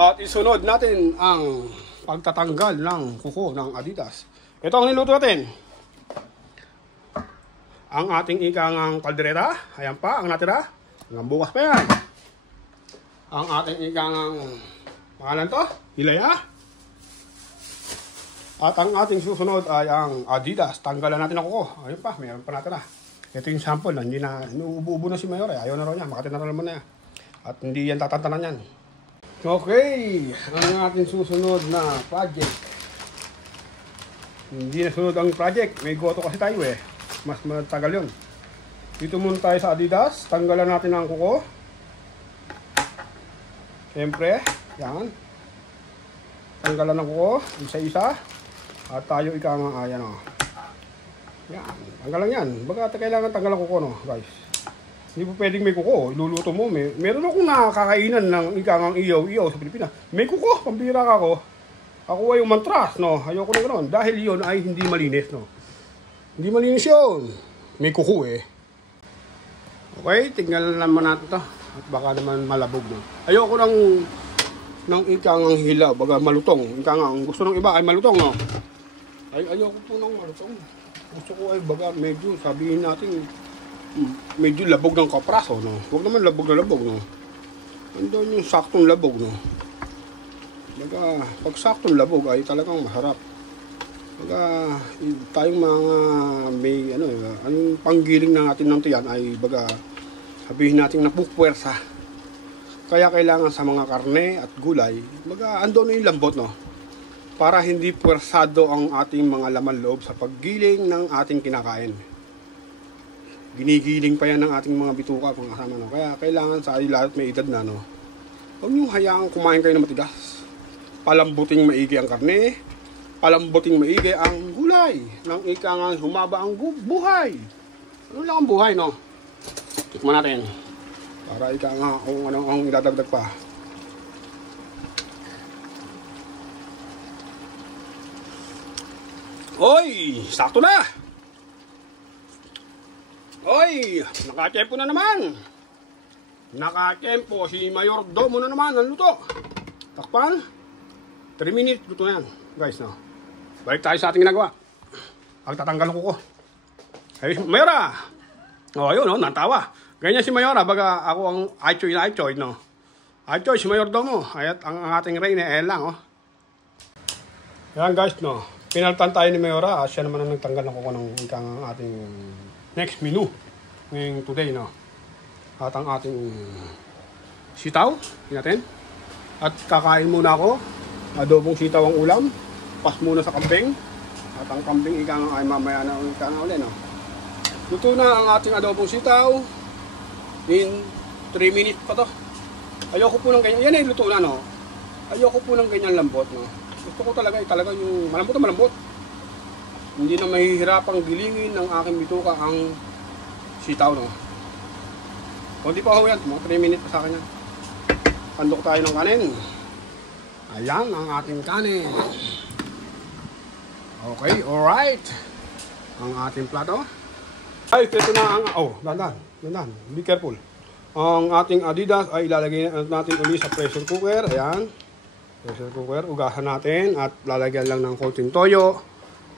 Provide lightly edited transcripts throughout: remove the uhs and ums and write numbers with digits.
At isunod natin ang pagtatanggal ng kuko ng Adidas. Ito ang niluto natin. Ang ating ikangang kaldereta. Ayan pa, ang natira. Hanggang bukas pa yan. Ang ating ikangang pangalan to, Hilaya. At ang ating susunod ay ang Adidas. Tanggalan natin ang kuko. Ayun pa, mayroon pa natira. Ito yung sample. Hindi na, inuubo na si Mayor. Ayaw na raw niya. Makatinaral mo na yan. At hindi yan tatantanan yan. Okay, ang ating susunod na project. Hindi na sunod ang project. May goto kasi tayo eh. Mas matagal yun. Dito muna tayo sa Adidas. Tanggalan natin ang kuko. Siyempre, yan. Tanggalan ng kuko. Isa-isa. At tayo ika nga, ayan o. Yan. Tanggalan yan. Baga kailangan tanggalan kuko no, guys. Hindi po pwedeng may kuko. Iluluto mo. Meron akong nakakainan ng ikangang iyaw-iyaw sa Pilipinas. May kuko. Pambira ka ako. Ako ay umantras, no? Ayoko na ganoon. Dahil yun ay hindi malinis, no? Hindi malinis yun. May kuko eh. Okay, tingnan naman natin to. At baka naman malabog, no? Ayoko ng ikangang hilaw. Baga malutong. Ikangang gusto ng iba ay malutong, no? Ayoko po ng malutong. Gusto ko ay baga medyo sabihin natin medyo labog ng kapraso, no? Huwag naman labog na labog, no? Andun yung saktong labog, no? Baga, pag saktong labog ay talagang masarap. Baga, tayong mga may, anong panggiling na natin ng tiyan ay baga, sabihin natin napupwersa. Kaya kailangan sa mga karne at gulay, baga, andun yung lambot, no? Para hindi pwersado ang ating mga laman loob sa paggiling ng ating kinakain. Ginigiling pa yan ng ating mga bituka mga kasama, no? Kaya kailangan sa lahat may edad na, no? Huwag niyong hayaang kumain kayo ng matigas. Palambuting maigi ang karne, palambuting maigi ang gulay, nang ika nga humaba ang buhay. Ano lang ang buhay, no? Tikman natin. Para ika nga kung ano ang idadagdag pa. Oy! Sakto na! Oy, nakakempo na naman. Nakakempo si Mayor Domo na naman ang luto. Takpan. 3 minutes luto na yan, guys, no. Balik tayo sa ating ginagawa. Pagtatanggal ko ko. Hey, Mayora. Oh, ayun, no, natawa. Ganyan si Mayora, baga ako ang Aichoy, no. Aichoy si Mayor Domo. Ayat ang ating reyna lang, oh. Yan, guys, no. Pinaltan tayo ni Mayora. Siya naman ang nagtanggal ng kuko ng ating next menu ngayong today, no. At ang ating sitaw, natin. At kakain muna ako. Adobong sitaw ang ulam. Pas muna sa kambing. At ang kambing ika nga ay mamaya na ulit, no. Luto na ang ating adobong sitaw. In 3 minutes pa to. Ayoko po ng ganyan. Yan ay luto na, no. Ayoko po ng ganyan lambot, no. Gusto ko talaga yung malambot na malambot. Hindi na mahihirapang gilingin ng aking bituka ang sitaw, no. Kung di pa ako yan, mga 3 minutes pa sa akin yan. Handok tayo ng kanin. Ayan ang ating kanin. Okay, alright. Ang ating plato. Ay, ito na ang, dandan, be careful. Ang ating Adidas ay ilalagay natin ulit sa pressure cooker. Ayan. Pressure cooker, ugasan natin at lalagyan lang ng konting toyo.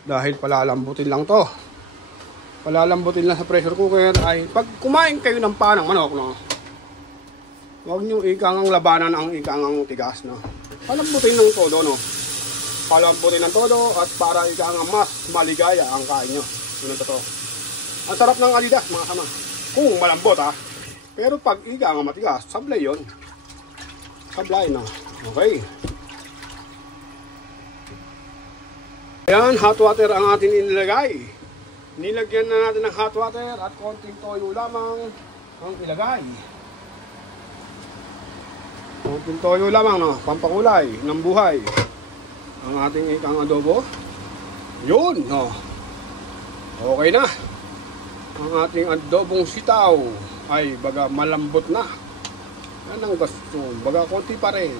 Dahil palalambutin lang to. Palalambutin lang sa pressure cooker ay pag kumain kayo ng panang manok, no. Huwag nyo ikangang labanan ang ikangang tigas, no. Palambutin ng todo, no. Palambutin ng todo at para ikangang mas maligaya ang kain nyo. Yun ang totoo. Ang sarap ng Adidas, mga kasama. Kung malambot, ha. Pero pag ikangang matigas, sablay yun. Sablay, no. Okay. Ayan, hot water ang ating inilagay. Nilagyan na natin ng hot water at konting toyo lamang ang ilagay. Konting toyo lamang, no, pampakulay ng buhay. Ang ating ikang adobo. Yun, no. Okay na. Ang ating adobong sitaw ay baga malambot na. Yan ang gusto. Baga konti pa rin.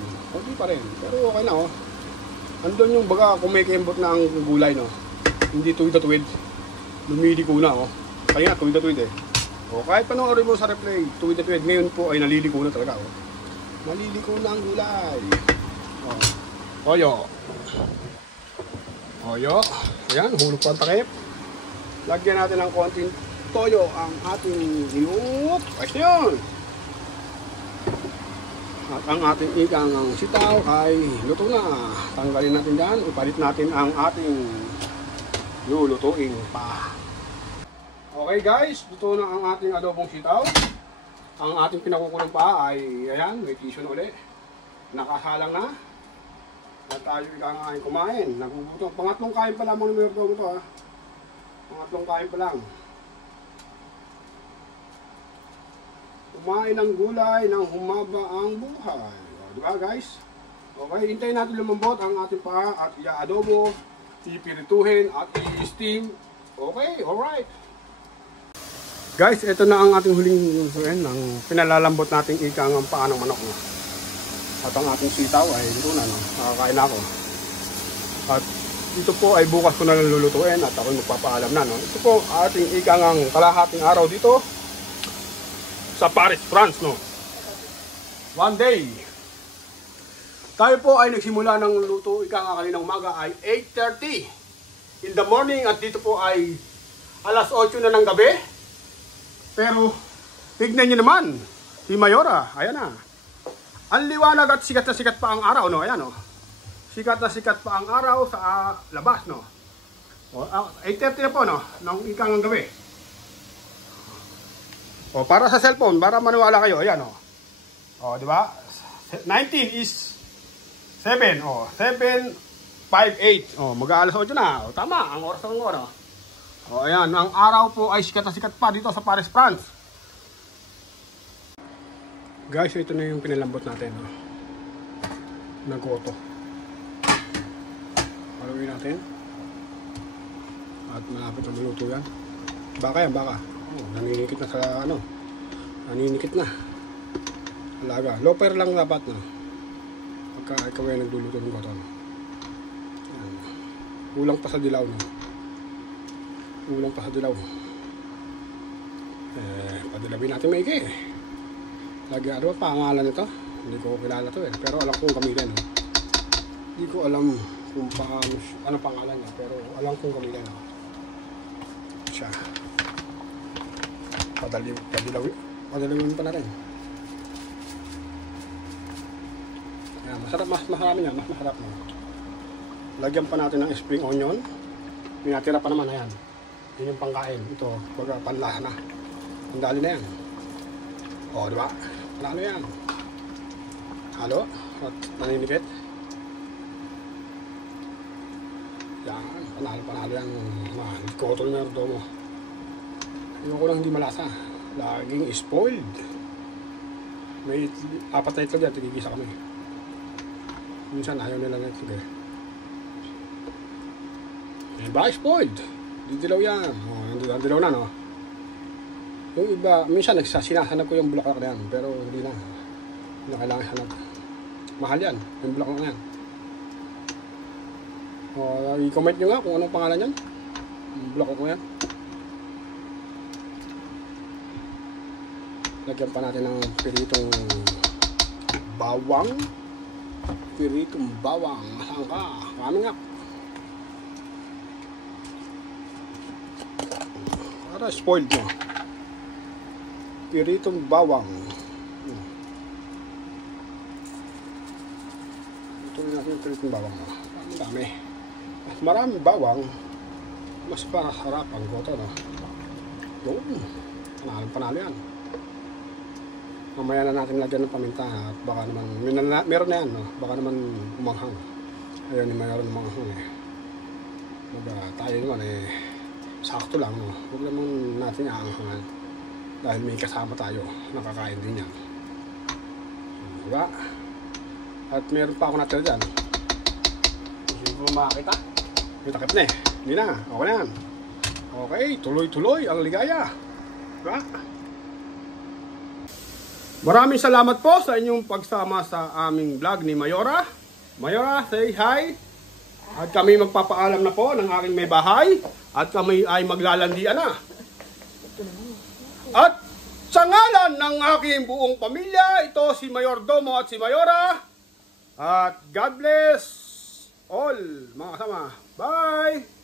Pero okay na, oh. Andun yung baga kumikembot na ang gulay, no. Hindi tuwid na tuwid. Lumiliko na, oh. Kaya nga, tuwid na tuwid eh. O, kahit panoorin mo sa replay, tuwid na tuwid. Ngayon po ay naliliko na talaga, oh. Naliliko na ang gulay. Oh. Toyo. Toyo. Ayan, hulog pa ang takip. Lagyan natin ng konting toyo ang ating iyup. Ayos na yun. At ang ating ikang sitaw ay luto na. Tanggalin natin dyan. Ipalit natin ang ating lulutuin pa. Okay guys, luto na ang ating adobong sitaw. Ang ating pinakukulong pa ay, ayan, may tissue na ulit. Nakahalang na. At tayo ikakain kumain. Nagugutom. Pangatlong kain pa lang mo ng ito ha. Pangatlong kain pa lang. Kumain ng gulay nang humaba ang buhay. O, diba guys? Okay, hintayin natin lumambot ang ating paa at i-adobo, ipirituhin at i-steam. Okay, alright. Guys, ito na ang ating huling ang pinalalambot nating ikang ang paa ng manok. No? At ang ating sitaw ay ito na, no? Nakakain ako. At ito po ay bukas ko na lang lulutuin at ako magpapaalam na. No? Ito po ating ikang ang kalahating araw dito sa Paris, France. No? One day. Tayo po ay nagsimula ng luto ikang kaninang umaga ay 8:30 in the morning at dito po ay alas 8 na ng gabi. Pero tignan nyo naman si Mayora, ayan na. Ang liwanag at sikat na sikat pa ang araw, no? Ayan, no? Sikat na sikat pa ang araw sa labas, no? O, 8:30 na po, no? Nang ikang gabi. O, para sa cellphone, para maniwala kayo, ayan, no? O, di ba? 19 is 7, o, 7:58. O, mag-aalas 8 na. O, tama, ang oras ng no? O, ayan, ang araw po ay sikat na sikat pa dito sa Paris, France. Guys, ito na yung pinalambot natin. No? Nagkoto. Haluin natin. At malapit na maluto yan. Baka yan, baka. Oh, naninikit na sa ano. Naninikit na. Alaga. Low fire lang dapat. No? Pagka ikaw ay nagluluto ng goto. No? Kulang pa sa dilaw. No? Kulang pa sa dilaw. Padilawin natin maigi. Lagi ano pa pangalan nito? Hindi ko kilala to eh. Pero alam kong gamitin. No? Hindi ko alam kung paano, ano pangalan niya. Pero alam kong gamitin. No? Siya. Padalawin pa natin. Ayan, masarap, mas marami yan. Mas masarap. No? Lagyan pa natin ng spring onion. Pinatira pa naman. Ayan. Yun yung pangkain. Ito. Baga panlaha na. Ang dali na yan. O, diba? Panalo yan. Halo. At naninikit. Yan. Panalo yan. Kotol na ito mo. Ayoko lang hindi malasa. Laging spoiled. May 4 na ito dyan. Tigigisa kami. Minsan ayaw nila na ito. Eh, ba spoiled? Didilaw yan. O, dilaw na, no? Yung iba, minsan sinasanag ko yung bulaklak na yan, pero hindi na. Hindi na kailangan sanag. Mahal yan, yung bulaklak na yan. O, i-comment nyo nga kung anong pangalan yan. Yung bulaklak na yan. Lagyan pa natin ng piritong bawang. Piritong bawang. Masang ka. Coming up. Para spoiled mo. Piritong bawang. Ito rin natin yung piritong bawang. Ang dami. At maraming bawang, mas para sarap ang goto, no? Yun. Panalo yan. Mamaya na natin lagyan ng paminta at baka naman, meron na yan, no? Baka naman umanghang. Ayun, mayroon umanghang eh. Tayo naman eh, sakto lang, no? Huwag naman natin aanghangan. Dahil may kasama tayo, nakakain din yan. Diba? At meron pa ako natira dyan. Hindi ko makakita. May takip na eh. Hindi na, okay na yan. Okay, tuloy-tuloy ang ligaya. Diba? Maraming salamat po sa inyong pagsama sa aming vlog ni Mayora. Mayora, say hi. At kami magpapaalam na po ng aking may bahay. At kami ay maglalandian na. At sa ngalan ng aking buong pamilya, ito si Mayordomo at si Mayora. At God bless all mga kasama. Bye!